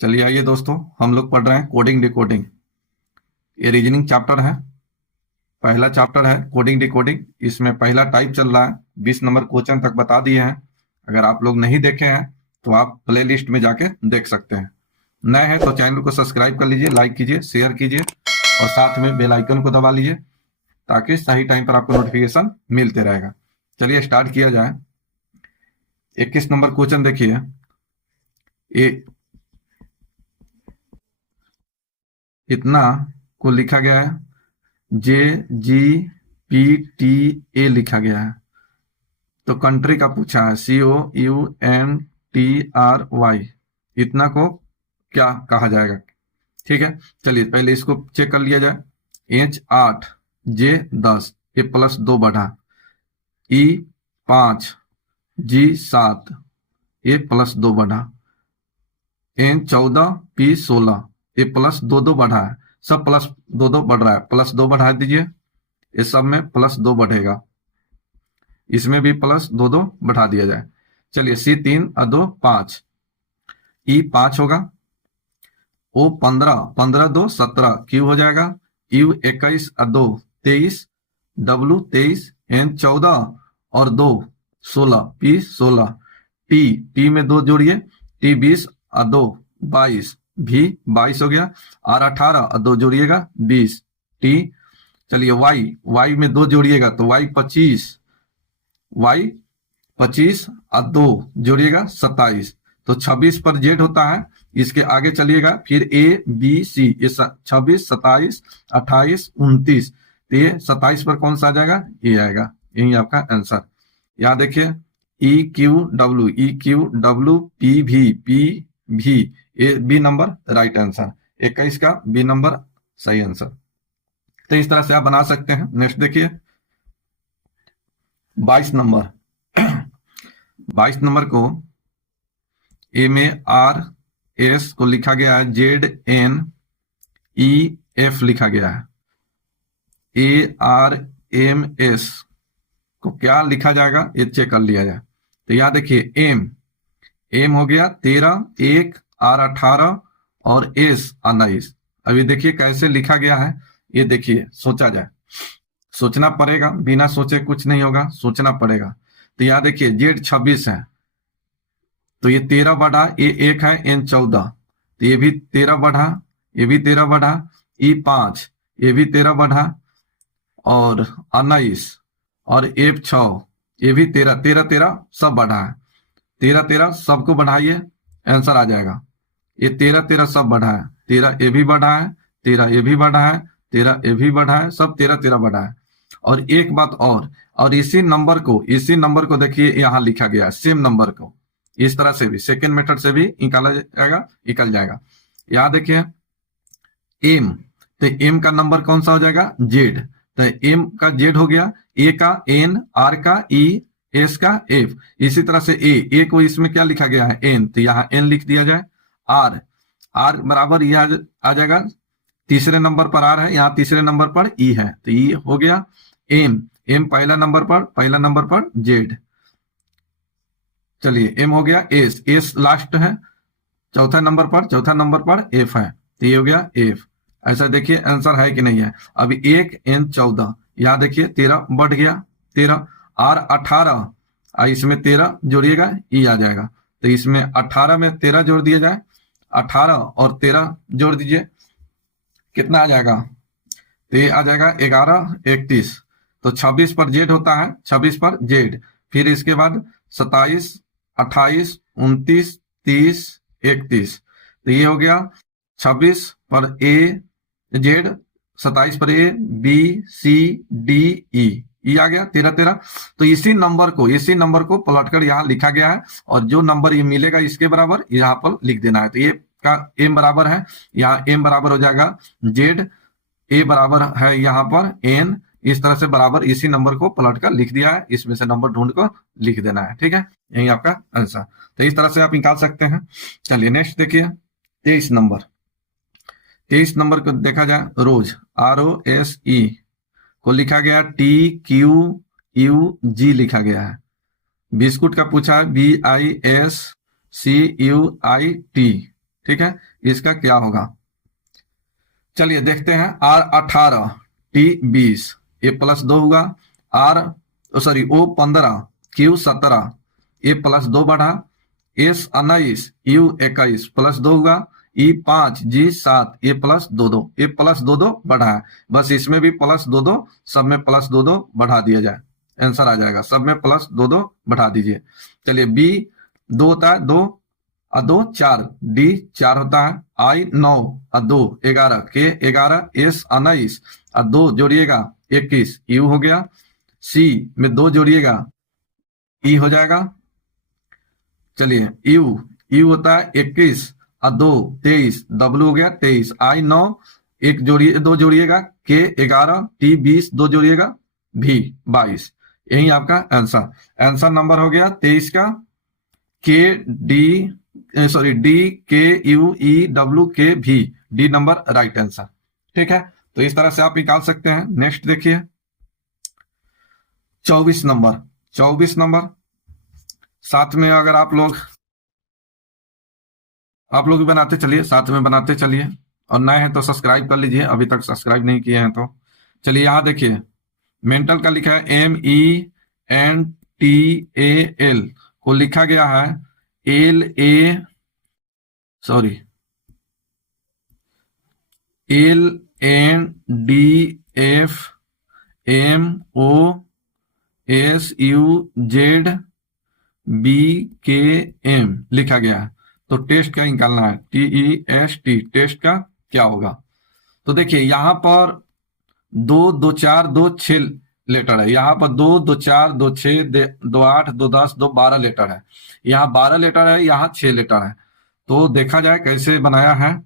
चलिए आइए दोस्तों, हम लोग पढ़ रहे हैं कोडिंग डिकोडिंग। ये रीजनिंग चैप्टर है। पहला चैप्टर है कोडिंग डिकोडिंग। इसमें पहला टाइप चल रहा है। 20 नंबर क्वेश्चन तक बता दिए हैं। अगर आप लोग नहीं देखे हैं तो आप प्ले लिस्ट में जाके देख सकते हैं। नए हैं तो चैनल को सब्सक्राइब कर लीजिए, लाइक कीजिए, शेयर कीजिए और साथ में बेल आइकन को दबा लीजिए ताकि सही टाइम पर आपको नोटिफिकेशन मिलते रहेगा। चलिए स्टार्ट किया जाए। 21 नंबर क्वेश्चन देखिए। ये इतना को लिखा गया है, JGPTA लिखा गया है। तो कंट्री का पूछा है, COUNTRY। इतना को क्या कहा जाएगा? ठीक है, चलिए पहले इसको चेक कर लिया जाए। H8, J10, ये +2 बढ़ा, E5, G7, ये +2 बढ़ा, N14, P16, ये +2 बढ़ा है। सब +2 बढ़ रहा है, +2 बढ़ा दीजिए। ये सब में +2 बढ़ेगा, इसमें भी +2 बढ़ा दिया जाए। चलिए C3 और 2 5, E5 होगा, O15, 15 2 17, Q हो जाएगा, U21 और 2 23, W23, N14 और 2 16, P16, T में 2 जोड़िए, T20 और 2 22, भी 22 हो गया, R18 और 2 जोड़िएगा 20, T। चलिए Y में 2 जोड़िएगा तो Y25 और 2 जोड़िएगा 27, तो 26 पर जेड होता है। इसके आगे चलिएगा, फिर ABC, ये 26, 27, 28, 29, तो ये 27 पर कौन सा आ जाएगा? ये आएगा, यही आपका आंसर। यहाँ देखिए EQW, PV, ये बी नंबर राइट आंसर। 21 का बी नंबर सही आंसर। तो इस तरह से आप बना सकते हैं। नेक्स्ट देखिए 22 नंबर। 22 नंबर को MARS को लिखा गया है ZNEF लिखा गया है। ARMS को क्या लिखा जाएगा ये चेक कर लिया जाए। तो यहाँ देखिए एम हो गया 13, 1, R18 और S 19। अभी देखिए कैसे लिखा गया है, ये देखिए सोचा जाए, सोचना पड़ेगा, बिना सोचे कुछ नहीं होगा, सोचना पड़ेगा। तो यहाँ देखिए Z26 है, तो ये 13 बढ़ा, ये 1 है N14, तो ये भी 13 बढ़ा, ये भी 13 बढ़ा, E5 ये भी 13 बढ़ा और 19 और F6 ये भी 13 13 13 सब बढ़ा है। 13 13 सबको बढ़ाइए, आंसर आ जाएगा। ये 13 13 सब बढ़ा है, 13 ये भी बढ़ा है, 13 ये भी बढ़ा है, 13 ये भी बढ़ा है, सब 13 13 बढ़ा है। और एक बात और इसी नंबर को देखिए यहाँ लिखा गया है, सेम नंबर को इस तरह से भी सेकेंड मेथड से भी निकल जाएगा। यहाँ देखिए एम, तो एम का नंबर कौन सा हो जाएगा? जेड। तो एम का जेड हो गया, ए का एन, आर का ई, एस का एफ। इसी तरह से ए को इसमें क्या लिखा गया है? एन, तो यहाँ एन लिख दिया जाए। आर बराबर ये आ जाएगा, तीसरे नंबर पर आर है, यहाँ तीसरे नंबर पर ई है, तो ई हो गया। एम पहला नंबर पर जेड। चलिए एम हो गया, एस लास्ट है, चौथा नंबर पर एफ है, तो ये हो गया एफ। ऐसा देखिए आंसर है कि नहीं है। अभी 1 N14, यहाँ देखिए 13 बढ़ गया, 13 R18, इसमें 13 जोड़िएगा, ई आ जाएगा। तो इसमें 18 में 13 जोड़ दिया जाए, 18 और 13 जोड़ दीजिए, कितना आ जाएगा? तो ये आ जाएगा 11 31। तो 26 पर जेड होता है, 26 पर जेड, फिर इसके बाद 27, 28, 29, 30, 31, तो ये हो गया 26 पर ए जेड, 27 पर A B C D E आ गया 13 13। तो इसी नंबर को पलटकर यहाँ लिखा गया है, और जो नंबर ये मिलेगा इसके बराबर यहाँ पर लिख देना है। तो ये का एम बराबर है, यहाँ एम बराबर हो जाएगा जेड, ए बराबर है यहाँ पर एन, इस तरह से बराबर इसी नंबर को पलट कर लिख दिया है, इसमें से नंबर ढूंढ कर लिख देना है। ठीक है, यही आपका आंसर। तो इस तरह से आप निकाल सकते हैं। चलिए नेक्स्ट देखिए 23 नंबर को देखा जाए, रोज ROSE को लिखा गया TQUG लिखा गया है। बिस्कुट का पूछा है BISCUIT, ठीक है, इसका क्या होगा? चलिए देखते हैं। आर 18, टी 20, ए प्लस 2 हुआ। R sorry O 15, Q 17, A plus 2 बढ़ा। एस 19, यू 21 प्लस 2 हुआ। ई 5, जी 7, ए प्लस 2 2, ए प्लस 2 2 बढ़ा है। बस इसमें भी प्लस 2 2, सब में प्लस 2 2 बढ़ा दिया जाए, आंसर आ जाएगा। सब में प्लस 2 2 बढ़ा दीजिए। चलिए बी 2 होता है 2 और 2 4, डी 4 होता है। आई 9 और 2 11, के 11, एस 19 और 2 जोड़िएगा 21, यू हो गया। सी में 2 जोड़िएगा, ई हो जाएगा। चलिए यू यू होता है 21 और 2 23, डब्ल्यू हो गया 23। आई 9, एक जोड़िए 2 जोड़िएगा, के 11, टी 20, 2 जोड़िएगा, भी 22। यही आपका आंसर। आंसर नंबर हो गया 23 का। के डी सॉरी डी के यू ई डब्ल्यू के भी, डी नंबर राइट आंसर। ठीक है, तो इस तरह से आप निकाल सकते हैं। नेक्स्ट देखिए 24 नंबर। 24 नंबर साथ में अगर आप लोग भी बनाते चलिए, साथ में बनाते चलिए। और नए हैं तो सब्सक्राइब कर लीजिए, अभी तक सब्सक्राइब नहीं किए हैं तो। चलिए यहां देखिए, मेंटल का लिखा है MENTAL को लिखा गया है LNDFMOSUZBKM लिखा गया है। तो टेस्ट का निकालना है, TEST, टेस्ट का क्या होगा? तो देखिए यहां पर 2 2 4 2 6 लेटर है। यहाँ पर 2 2 4 2 6 2 8 2 10 2 12 लेटर है। यहाँ 12 लेटर है, यहाँ 6 लेटर है। तो देखा जाए कैसे बनाया है।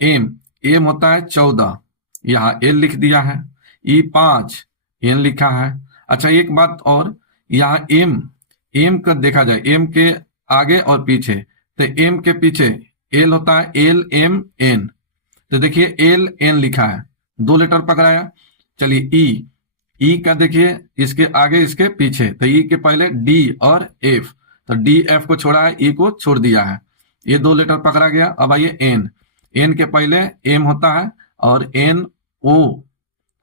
एम होता है 14, यहाँ एल लिख दिया है। ई 5, एन लिखा है। अच्छा एक बात और, यहाँ एम का देखा जाए, एम के आगे और पीछे, तो एम के पीछे एल होता है, LMN। तो देखिए LN लिखा है, 2 लेटर पकड़ाया। चलिए ई का देखिए, इसके आगे इसके पीछे, तो ई के पहले डी और एफ, तो डी एफ को छोड़ा है, ई को छोड़ दिया है, ये 2 लेटर पकड़ा गया। अब आइए एन के पहले एम होता है और NO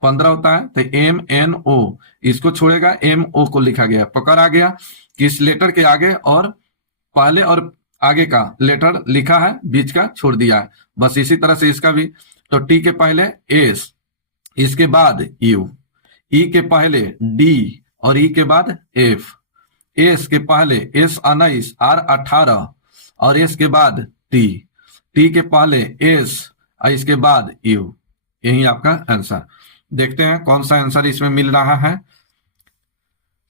15 होता है, तो MNO, इसको छोड़ेगा, MO को लिखा गया। पकड़ आ गया कि इस लेटर के आगे और पहले और आगे का लेटर लिखा है, बीच का छोड़ दिया है। बस इसी तरह से इसका भी। तो टी के पहले एस, इसके बाद यू, ई के पहले डी और ई के बाद एफ, एस के पहले S 19, R 18 और एस के बाद टी, टी के पहले एस और इसके बाद यू। यही आपका आंसर। देखते हैं कौन सा आंसर इसमें मिल रहा है।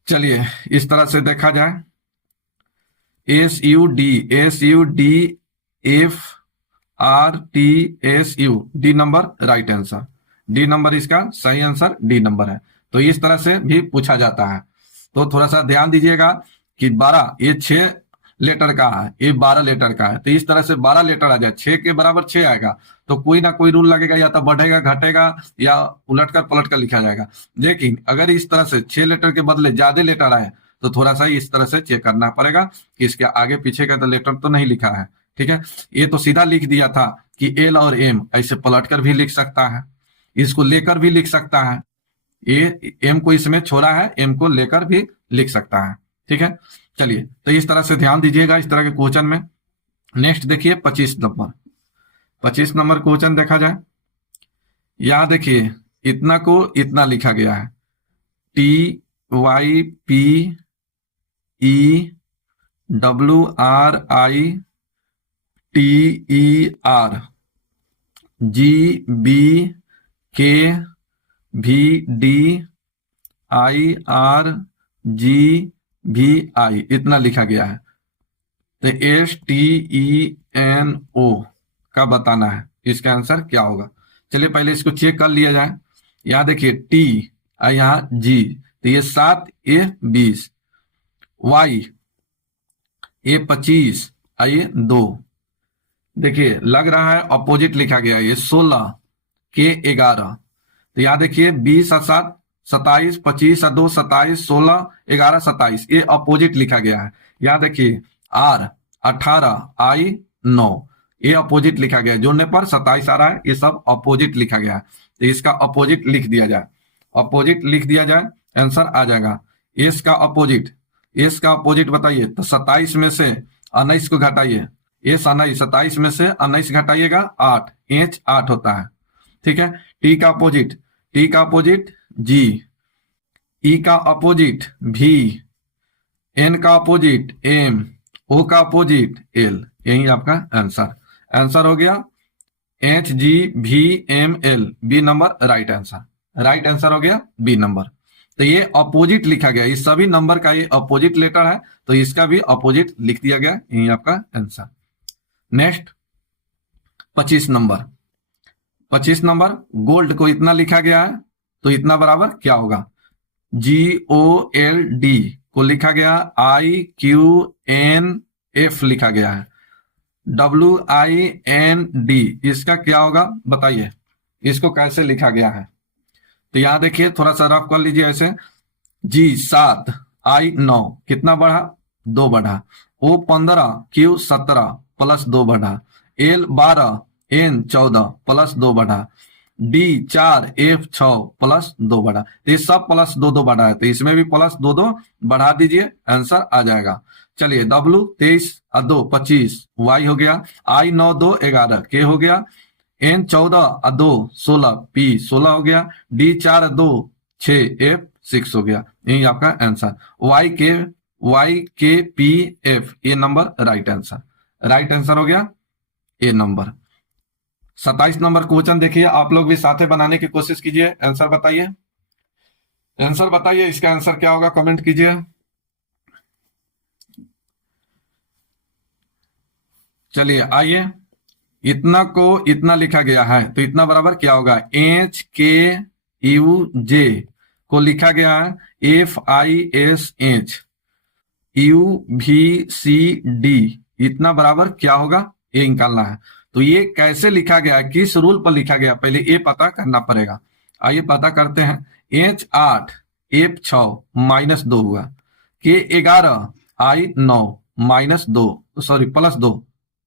चलिए इस तरह से देखा जाए, SUDFRTSU, D number right answer. D number इसका सही आंसर, डी नंबर है। तो इस तरह से भी पूछा जाता है। तो थोड़ा सा ध्यान दीजिएगा कि 12 ये 6 लेटर का है, ये 12 लेटर का है। तो इस तरह से 12 लेटर आ जाए, 6 के बराबर 6 आएगा, तो कोई ना कोई रूल लगेगा, या तो बढ़ेगा घटेगा या उलट कर पलट कर लिखा जाएगा। लेकिन अगर इस तरह से 6 लेटर के बदले ज्यादा लेटर आए तो थोड़ा सा इस तरह से चेक करना पड़ेगा कि इसके आगे पीछे का तो लेटर तो नहीं लिखा है। ठीक है, ये तो सीधा लिख दिया था कि एल और एम, ऐसे पलट कर भी लिख सकता है, इसको लेकर भी लिख सकता है। ये एम को इसमें छोड़ा है, एम को लेकर भी लिख सकता है। ठीक है, चलिए तो इस तरह से ध्यान दीजिएगा इस तरह के क्वेश्चन में। नेक्स्ट देखिए 25 नंबर। 25 नंबर क्वेश्चन देखा जाए, यहां देखिए इतना को इतना लिखा गया है, TYPEWRITER GBKVDIRGVI, इतना लिखा गया है। तो STENO का बताना है, इसका आंसर क्या होगा। चलिए पहले इसको चेक कर लिया जाए। यहां देखिए टी और यहाँ जी, तो ये 7, ये 20, वाई ये 25 और ये 2। देखिए लग रहा है अपोजिट लिखा गया, ये 16 के 11। तो यहाँ देखिए 20 और 7 27, 25 और 2 27, 16 11 27, ये अपोजिट लिखा गया है। यहाँ देखिए R 18 I 9, ये अपोजिट लिखा गया है, जोड़ने पर 27 आ रहा है, ये सब अपोजिट लिखा गया है, तो इसका अपोजिट लिख दिया जाए, अपोजिट लिख दिया जाए, आंसर आ जाएगा। एस का अपोजिट, एस का अपोजिट बताइए, तो 27 में से 19 को घटाइए, एस 19, 27 में से 19 घटाइएगा 8, एच 8 होता है, ठीक है। टी का अपोजिट, टी का अपोजिट जी, ई का अपोजिट भी, एन का अपोजिट एम, ओ का अपोजिट एल, यही आपका आंसर, आंसर हो गया एच जी भी M L, B number right answer, right answer हो गया बी नंबर। तो ये अपोजिट लिखा गया, इस सभी नंबर का ये अपोजिट लेटर है, तो इसका भी अपोजिट लिख दिया गया, यही आपका answer. Next 25 number, 25 number gold को इतना लिखा गया है, तो इतना बराबर क्या होगा, GOLD को लिखा गया IQNF लिखा गया है, WIND, इसका क्या होगा बताइए, इसको कैसे लिखा गया है। तो यहां देखिए थोड़ा सा रफ कर लीजिए ऐसे, G 7, I 9, कितना बढ़ा 2 बढ़ा, O 15, Q 17 प्लस 2 बढ़ा, L 12, N 14 प्लस 2 बढ़ा, D 4, F 6 प्लस 2 बढ़ा, तो ये सब प्लस 2 बढ़ा है, तो इसमें भी प्लस 2 बढ़ा दीजिए, आंसर आ जाएगा। चलिए W 23 और 2 25, Y हो गया, I 9 2 11, K हो गया, N 14 और 2 16, P 16 हो गया, D 4 और 2 6, F 6 हो गया, यही आपका answer. Y K P F, ये number right answer, right answer हो गया ए नंबर। 27 नंबर क्वेश्चन देखिए, आप लोग भी साथे बनाने की कोशिश कीजिए, आंसर बताइए, आंसर बताइए, इसका आंसर क्या होगा कमेंट कीजिए। चलिए आइए, इतना को इतना लिखा गया है, तो इतना बराबर क्या होगा, HKUJ को लिखा गया है FISH, UVCD, इतना बराबर क्या होगा ये निकालना है। तो ये कैसे लिखा गया है, किस रूल पर लिखा गया, पहले ये पता करना पड़ेगा। आइए पता करते हैं। H 8 F 6 माइनस 2 हुआ, K 11 I 9 minus 2, sorry plus 2,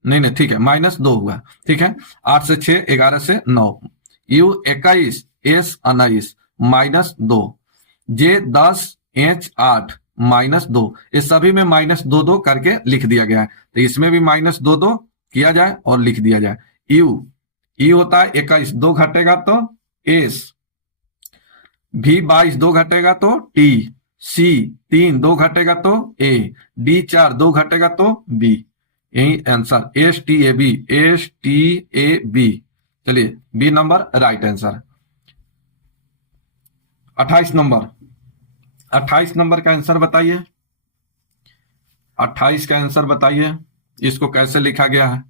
नहीं ठीक है, माइनस 2 हुआ, ठीक है। 8 से 6, 11 से 9, U 21 S 19 minus 2, J 10 H 8 minus 2, इस सभी में माइनस 2 करके लिख दिया गया है, तो इसमें भी माइनस 2 किया जाए और लिख दिया जाए। यू होता है 21, 2 घटेगा तो एस, V 22, 2 घटेगा तो टी, C 3, 2 घटेगा तो ए, D 4, 2 घटेगा तो बी, यही आंसर STAB, STAB। चलिए B number right answer. 28 number, 28 number का आंसर बताइए, 28 का आंसर बताइए, इसको कैसे लिखा गया है।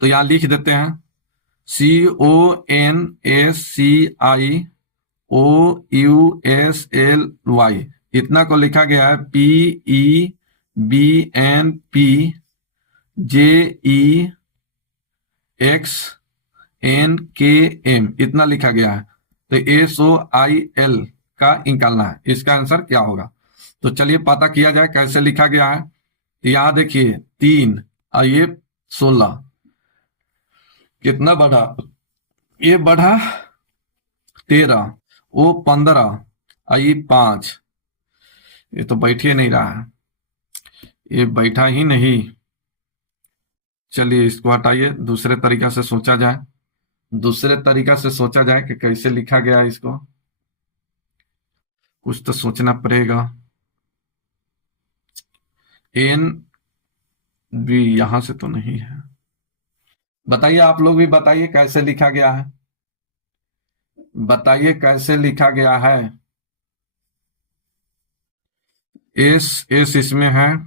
तो यहां लिख देते हैं CONSCIOUSLY, इतना को लिखा गया है PEBNPJEXNKM, इतना लिखा गया है, तो SOIL का निकालना है, इसका आंसर क्या होगा। तो चलिए पता किया जाए कैसे लिखा गया है। तो यहां देखिए 3 और ये 16, कितना बढ़ा, ये बढ़ा 13, वो 15 और ये 5, ये तो बैठ ही नहीं रहा है, ये बैठा ही नहीं। चलिए इसको हटाइए, दूसरे तरीका से सोचा जाए, दूसरे तरीका से सोचा जाए कि कैसे लिखा गया है इसको, कुछ तो सोचना पड़ेगा। NB यहां से तो नहीं है, बताइए आप लोग भी बताइए कैसे लिखा गया है, बताइए कैसे लिखा गया है। एस इसमें है,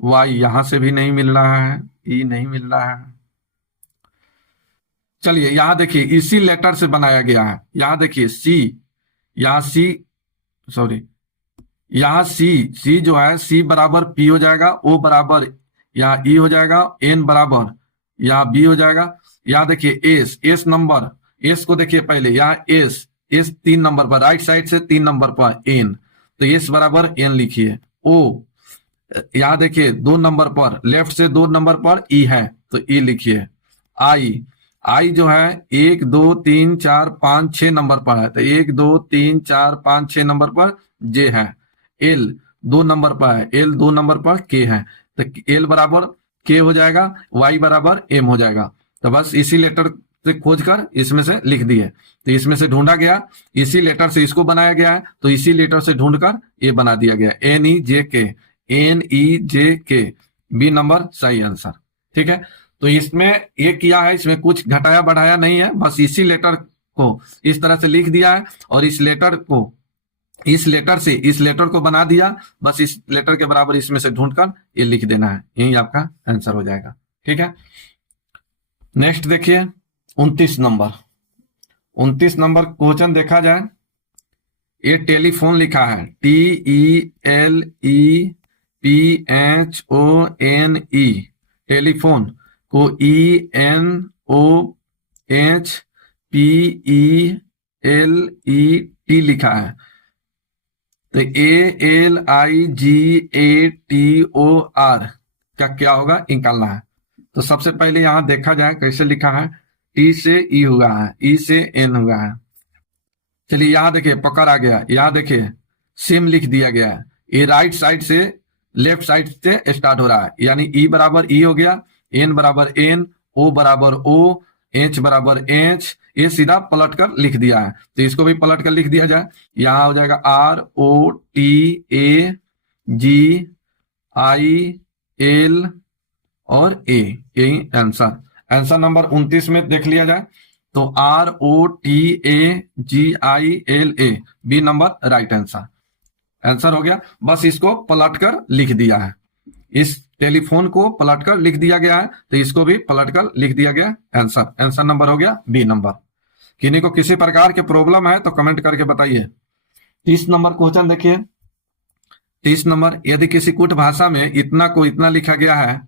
Y यहां से भी नहीं मिल रहा है, E नहीं मिल रहा है। चलिए यहां देखिए इसी लेटर से बनाया गया है, यहां देखिए C, यहां C, सॉरी यहां C जो है, C बराबर P हो जाएगा, O बराबर यहाँ E हो जाएगा, N बराबर यहाँ B हो जाएगा। यहाँ देखिए S नंबर, S को देखिए पहले, यहाँ S 3 नंबर पर, राइट साइड से 3 नंबर पर N, तो S बराबर N लिखिए। O यहाँ देखिए 2 नंबर पर, लेफ्ट से 2 नंबर पर E है, तो ई लिखिए। आई, आई जो है 1 2 3 4 5 6 नंबर पर है, तो 1 2 3 4 5 6 नंबर पर जे है। एल 2 नंबर पर है, एल 2 नंबर पर के है, तो एल बराबर के हो जाएगा, वाई बराबर एम हो जाएगा। तो बस इसी लेटर से खोज कर इसमें से लिख दिए, तो इसमें से ढूंढा गया, इसी लेटर से इसको बनाया गया है, तो इसी लेटर से ढूंढकर ये बना दिया गया, NEJK, NEJK, बी नंबर सही आंसर। ठीक है, तो इसमें ये किया है, इसमें कुछ घटाया बढ़ाया नहीं है, बस इसी लेटर को इस तरह से लिख दिया है और इस लेटर को, इस लेटर से इस लेटर को बना दिया, बस इस लेटर के बराबर इसमें से ढूंढकर ये लिख देना है, यही आपका आंसर हो जाएगा। ठीक है, नेक्स्ट देखिए 29 नंबर। 29 नंबर क्वेश्चन देखा जाए, ये टेलीफोन लिखा है, TELEPHONE, टेलीफोन को ENOHPELET लिखा है, तो ALIGATOR का क्या होगा निकालना है। तो सबसे पहले यहां देखा जाए कैसे लिखा है, टी से ई हुआ है, ई से एन हुआ है। चलिए यहां देखिए पकड़ आ गया, यहां देखिए सिम लिख दिया गया है, ये राइट साइड से लेफ्ट साइड से स्टार्ट हो रहा है, यानी ई बराबर ई हो गया, एन बराबर एन, ओ बराबर ओ, एच बराबर एच, ये सीधा पलट कर लिख दिया है, तो इसको भी पलट कर लिख दिया जाए, यहां हो जाएगा ROTAGIL और ए, यही आंसर। आंसर नंबर 29 में देख लिया जाए तो ROTAGILA, B number right answer. Answer हो गया, बस इसको पलट कर लिख दिया है, इस टेलीफोन को पलट कर लिख दिया गया है, तो इसको भी पलट कर लिख दिया गया आंसर। आंसर नंबर हो गया बी नंबर। किन्हीं को किसी प्रकार के प्रॉब्लम है तो कमेंट करके बताइए। 30 नंबर क्वेश्चन देखिए। 30 नंबर, यदि किसी कुट भाषा में इतना को इतना लिखा गया है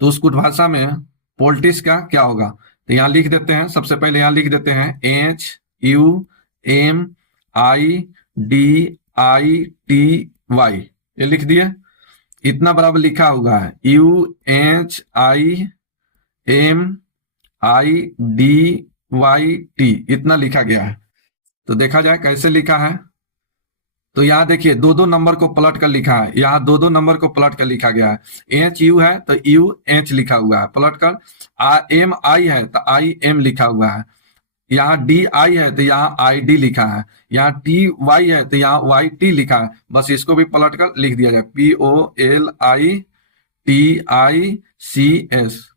तो उस कुट भाषा में पोल्टिस का क्या होगा। तो यहां लिख देते हैं, सबसे पहले यहां लिख देते हैं HUMIDITY, ये लिख दिए, इतना बराबर लिखा हुआ है UHIMIDYT, इतना लिखा गया है। तो देखा जाए कैसे लिखा है, तो यहाँ देखिए 2 नंबर को पलट कर लिखा है, यहाँ 2 नंबर को पलट कर लिखा गया है। HU है तो UH लिखा हुआ है पलट कर, MI है तो IM लिखा हुआ है, यहाँ DI है तो यहाँ ID लिखा है, यहाँ TY है तो यहाँ YT लिखा है, बस इसको भी पलट कर लिख दिया जाए, POLITICS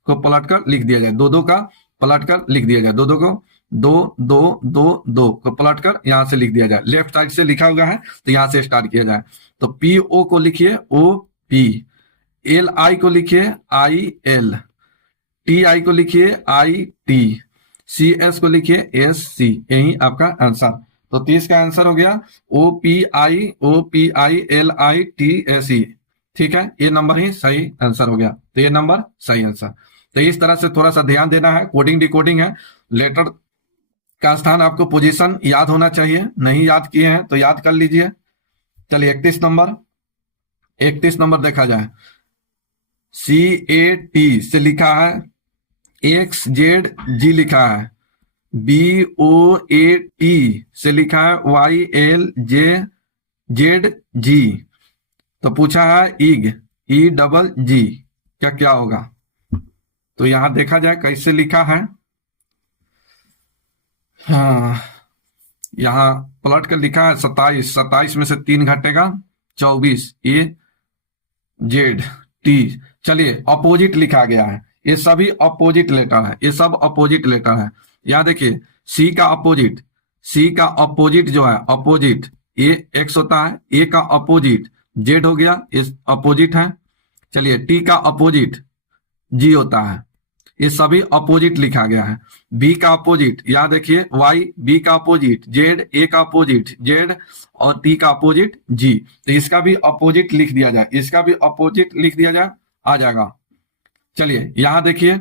को पलट कर लिख दिया जाए, 2 का पलट कर लिख दिया जाए, 2 को 2 को पलट कर यहां से लिख दिया जाए, लेफ्ट साइड से लिखा हुआ है तो यहां से स्टार्ट किया जाए। तो PO को लिखिए OP, LI को लिखिए IL, TI को लिखिए IT, CS को लिखिए SC, यही आपका आंसर। तो 30 का आंसर हो गया OPILITSE। ठीक है, ये नंबर ही सही आंसर हो गया, तो ये नंबर सही आंसर। तो इस तरह से थोड़ा सा ध्यान देना है, कोडिंग डिकोडिंग है, लेटर का स्थान आपको पोजीशन याद होना चाहिए, नहीं याद किए हैं तो याद कर लीजिए। चलिए 31 नंबर। 31 नंबर देखा जाए, CAT से लिखा है, XZG लिखा है, BOAT से लिखा है, YLJZG, तो पूछा है IG, EGG क्या क्या होगा। तो यहां देखा जाए कैसे लिखा है, हाँ यहाँ पलट कर लिखा है 27 में से 3 घटेगा 24, ये ZT। चलिए अपोजिट लिखा गया है, ये सभी अपोजिट लेटर है, ये सब अपोजिट लेटर है। यहाँ देखिए C का अपोजिट जो है अपोजिट, ये X होता है, A का अपोजिट Z हो गया, ये अपोजिट है। चलिए T का अपोजिट G होता है, ये सभी अपोजिट लिखा गया है। B का अपोजिट यहाँ देखिए Y, B का अपोजिट Z, A का अपोजिट Z और T का अपोजिट G, तो इसका भी अपोजिट लिख दिया जाए, इसका भी अपोजिट लिख दिया जाए, आ जाएगा। चलिए यहाँ देखिए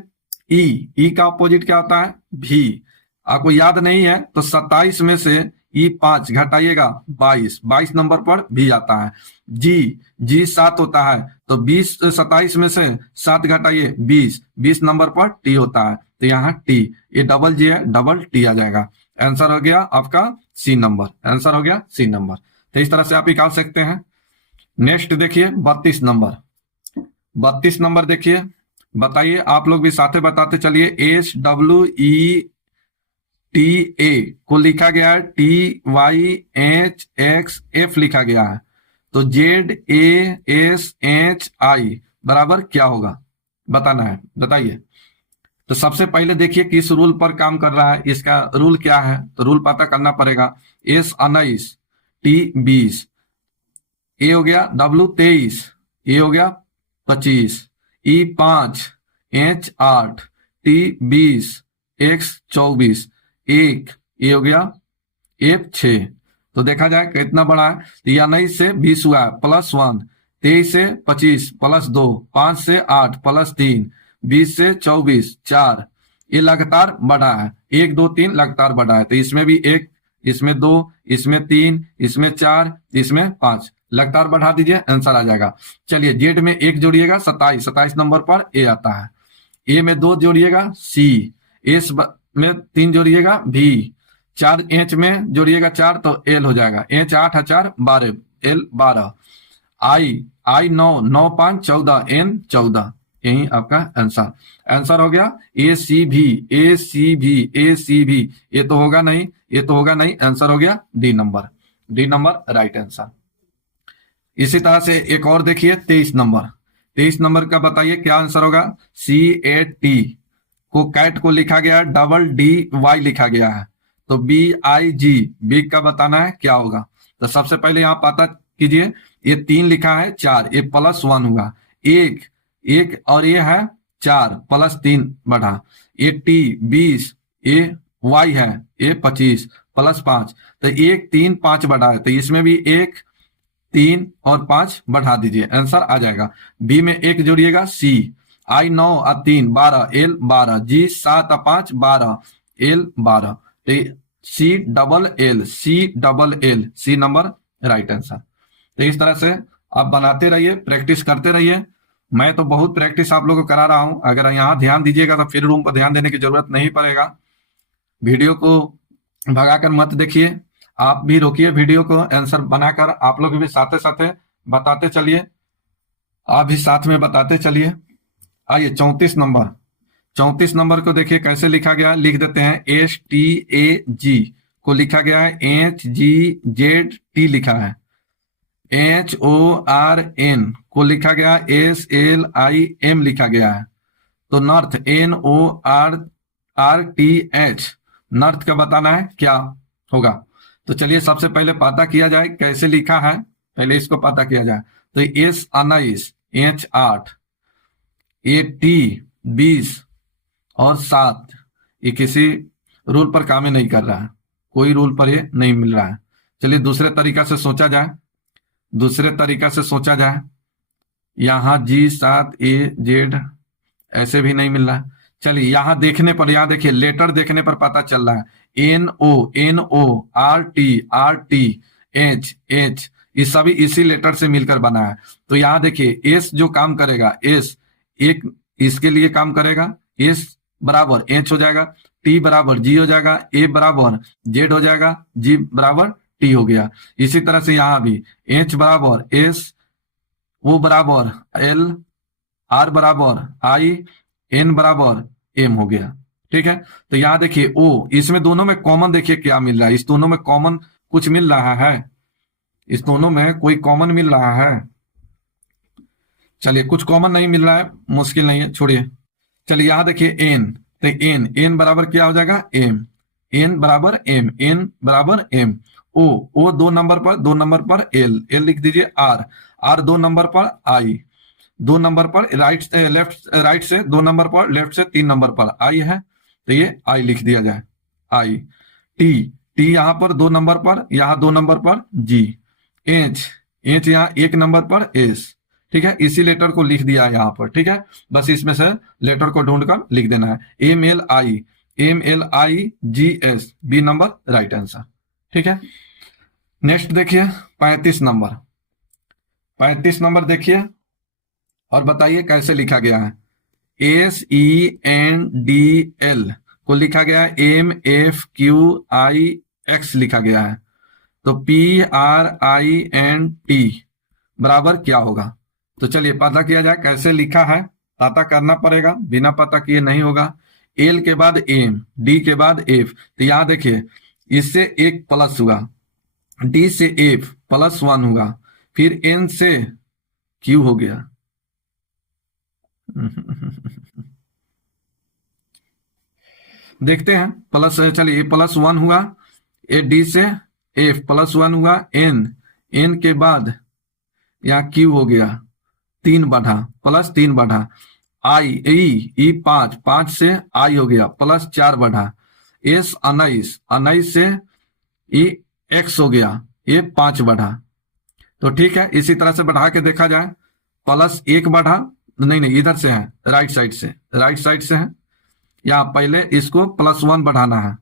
E का अपोजिट क्या होता है V, आपको याद नहीं है तो 27 में से E5 घटाइएगा 22 नंबर पर भी आता है। G 7 होता है तो 27 में से 7 घटाइए 20, 20 नंबर पर टी होता है, तो यहाँ टी, ये डबल जी है, डबल टी आ जाएगा। आंसर हो गया आपका सी नंबर, आंसर हो गया सी नंबर। तो इस तरह से आप निकाल सकते हैं। नेक्स्ट देखिए 32 नंबर, 32 नंबर देखिए, बताइए आप लोग भी साथे बताते चलिए। SWETA को लिखा गया है TYHXF लिखा गया है, तो ZASHI बराबर क्या होगा बताना है, बताइए। तो सबसे पहले देखिए किस रूल पर काम कर रहा है, इसका रूल क्या है, तो रूल पता करना पड़ेगा। S 19, T 20, ए हो गया W 23, ए हो गया 25, E 5, H 8, T 20, X 24, एक ये हो गया F 6। तो देखा जाए कितना बड़ा है, तो 19 से 20 हुआ प्लस 1, 23 से 25 प्लस 2, 5 से 8 प्लस 3, 20 से 24 4, ये लगातार बढ़ा है, 1 2 3 लगातार बढ़ा है। तो इसमें भी 1, इसमें 2, इसमें 3, इसमें 4, इसमें 5, लगातार बढ़ा दीजिए, आंसर आ जाएगा। चलिए जेड में 1 जोड़िएगा 27, 27 नंबर पर ए आता है। ए में 2 जोड़िएगा सी, एस में 3 जोड़िएगा भी, 4 एच में जोड़िएगा 4 तो एल हो जाएगा, एच 8 4 12, एल 12, आई 9, 9 5 14, एन 14, यही आपका आंसर। आंसर हो गया ए सी भी, ए सी भी, ए सी भी, ये तो होगा नहीं, ये तो होगा नहीं, आंसर हो गया D number, D number right answer. इसी तरह से एक और देखिए 23 नंबर, 23 नंबर का बताइए क्या आंसर होगा। CAT को कैट को लिखा गया है, डबल DY लिखा गया है, तो BIG, बिग का बताना है क्या होगा। तो सबसे पहले यहाँ पता कीजिए, ये 3 लिखा है 4, ये प्लस 1 हुआ, एक एक और ये है 4 प्लस 3 बढ़ा, ये T 20, ये Y है, ये 25 प्लस 5, तो 1 3 5 बढ़ा है, तो इसमें भी 1 3 और 5 बढ़ा दीजिए, आंसर आ जाएगा। बी में 1 जोड़िएगा सी, आई 9 और 3 12, एल 12, जी 7 और 5 12, एल 12, तो C double L, C double L, C number right answer. तो इस तरह से आप बनाते रहिए, प्रैक्टिस करते रहिए। मैं तो बहुत प्रैक्टिस आप लोगों को करा रहा हूं, अगर यहाँ ध्यान दीजिएगा तो फिर रूम पर ध्यान देने की जरूरत नहीं पड़ेगा। वीडियो को भगाकर मत देखिए, आप भी रोकिए वीडियो को, आंसर बनाकर आप लोग भी साथे साथे बताते चलिए, आप भी साथ में बताते चलिए। आइए 34 नंबर, 34 नंबर को देखिए कैसे लिखा गया, लिख देते हैं। STAG को लिखा गया है HGZT लिखा है, HORN को लिखा गया SLIM लिखा गया है, तो नॉर्थ NORTH, नॉर्थ का बताना है क्या होगा। तो चलिए सबसे पहले पता किया जाए कैसे लिखा है, पहले इसको पता किया जाए। तो S 19, H 8, AT 20 और 7, ये किसी रूल पर काम ही नहीं कर रहा है, कोई रूल पर ये नहीं मिल रहा है। चलिए दूसरे तरीका से सोचा जाए, दूसरे तरीका से सोचा जाए। यहाँ G7AZ ऐसे भी नहीं मिल रहा है। चलिए यहाँ देखने पर, यहाँ देखिए लेटर देखने पर पता चल रहा है, NORTH ये सभी इसी लेटर से मिलकर बना है। तो यहाँ देखिए एस जो काम करेगा, एस एक इसके लिए काम करेगा, एस बराबर एच हो जाएगा, टी बराबर जी हो जाएगा, ए बराबर जेड हो जाएगा, जी बराबर टी हो गया। इसी तरह से यहाँ भी एच बराबर एस, ओ बराबर एल, आर बराबर आई, एन बराबर एम हो गया। ठीक है, तो यहाँ देखिए ओ, इसमें दोनों में कॉमन देखिए क्या मिल रहा है, इस दोनों में कॉमन कुछ मिल रहा है, इस दोनों में कोई कॉमन मिल रहा है। चलिए कुछ कॉमन नहीं मिल रहा है, मुश्किल नहीं है, छोड़िए। चलिए यहाँ देखिए एन, तो एन बराबर क्या हो जाएगा, एम, एन बराबर एम, एन बराबर एम। ओ 2 नंबर पर एल लिख दीजिए, आर 2 नंबर पर आई, 2 नंबर पर राइट से 2 नंबर पर, लेफ्ट से 3 नंबर पर आई है, तो ये आई लिख दिया जाए, आई। टी यहाँ पर 2 नंबर पर, यहाँ 2 नंबर पर जी। एच यहाँ 1 नंबर पर एस। ठीक है, इसी लेटर को लिख दिया है यहाँ पर। ठीक है, बस इसमें से लेटर को ढूंढकर लिख देना है, MLIGS, B number right answer. ठीक है, नेक्स्ट देखिए 35 नंबर, 35 नंबर देखिए और बताइए कैसे लिखा गया है। SENDL को लिखा गया है MFQIX लिखा गया है। तो PRINT बराबर क्या होगा? तो चलिए पता किया जाए कैसे लिखा है। पता करना पड़ेगा, बिना पता किए नहीं होगा। एल के बाद एम, डी के बाद एफ। तो यहां देखिए, इससे एक प्लस हुआ, डी से एफ +1 हुआ, फिर एन से क्यू हो गया। देखते हैं प्लस, चलिए +1 हुआ, ए डी से एफ +1 हुआ, एन, एन के बाद यहाँ क्यू हो गया, 3 बढ़ा, +3 बढ़ा, आई ई 5, 5 से आई हो गया, +4 बढ़ा, एस 19, 19 से ई एक्स हो गया, ये 5 बढ़ा। तो ठीक है, इसी तरह से बढ़ा के देखा जाए। +1 बढ़ा, नहीं नहीं इधर से है, राइट साइड से, राइट साइड से है। यहाँ पहले इसको +1 बढ़ाना है,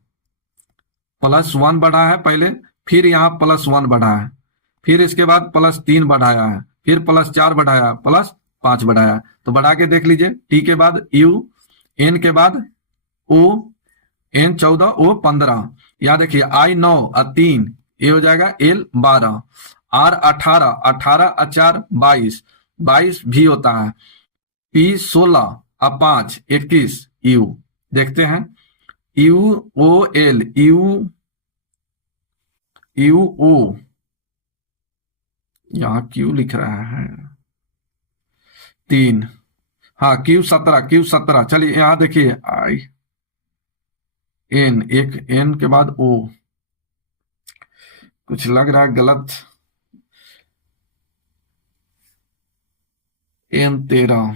+1 बढ़ा है पहले, फिर यहाँ +1 बढ़ा है, फिर इसके बाद +3 बढ़ाया है, फिर +4 बढ़ाया, +5 बढ़ाया। तो बढ़ा के देख लीजिए। टी के बाद यू, एन के बाद ओ, एन 14, ओ 15, यहाँ देखिए आई 9 और 3, ये हो जाएगा एल 12, आर 18, 18 और 4 22, 22 भी होता है, पी 16 और 5 21, यू देखते हैं, U O L, U U O, यहाँ क्यू लिख रहा है 3, हाँ क्यू 17, क्यू 17। चलिए यहाँ देखिए आई एन, एक एन के बाद ओ, कुछ लग रहा है गलत, एन 13,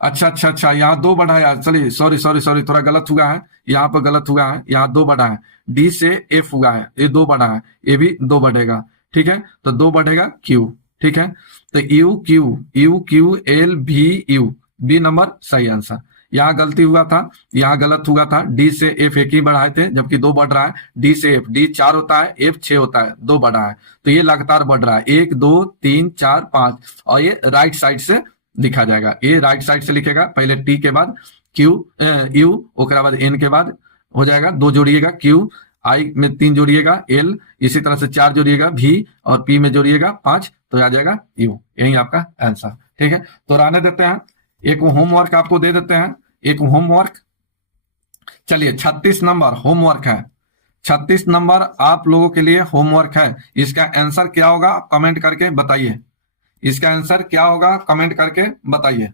अच्छा अच्छा अच्छा, यहाँ 2 बढ़ाया, चलिए सॉरी सॉरी सॉरी, थोड़ा गलत हुआ है, यहाँ पर गलत हुआ है, यहाँ 2 बढ़ा है, डी से एफ हुआ है, ये 2 बढ़ा है, ये भी 2 बढ़ेगा, ठीक है। तो 2 बढ़ेगा क्यू, ठीक है। तो you Q, you Q L भी यू, बी नंबर सही आंसर। यहाँ गलती हुआ था, यहाँ गलत हुआ था, डी से एफ एक ही बढ़ाए थे, जबकि 2 बढ़ रहा है, डी से एफ, डी 4 होता है, एफ 6 होता है, 2 बढ़ा है, तो ये लगातार बढ़ रहा है, 1 2 3 4 5, और ये राइट साइड से लिखा जाएगा, ये राइट साइड से लिखेगा, पहले टी के बाद क्यू यू, ओकरा बाद एन के बाद हो जाएगा 2 जोड़िएगा क्यू, आई में 3 जोड़िएगा एल, इसी तरह से 4 जोड़िएगा भी, और पी में जोड़िएगा 5, तो आ जाएगा यू। यही आपका आंसर, ठीक है। तो रहने देते हैं, एक होमवर्क आपको दे देते हैं, एक होमवर्क। चलिए 36 नंबर होमवर्क है, 36 नंबर आप लोगों के लिए होमवर्क है। इसका आंसर क्या होगा कमेंट करके बताइए, इसका आंसर क्या होगा कमेंट करके बताइए।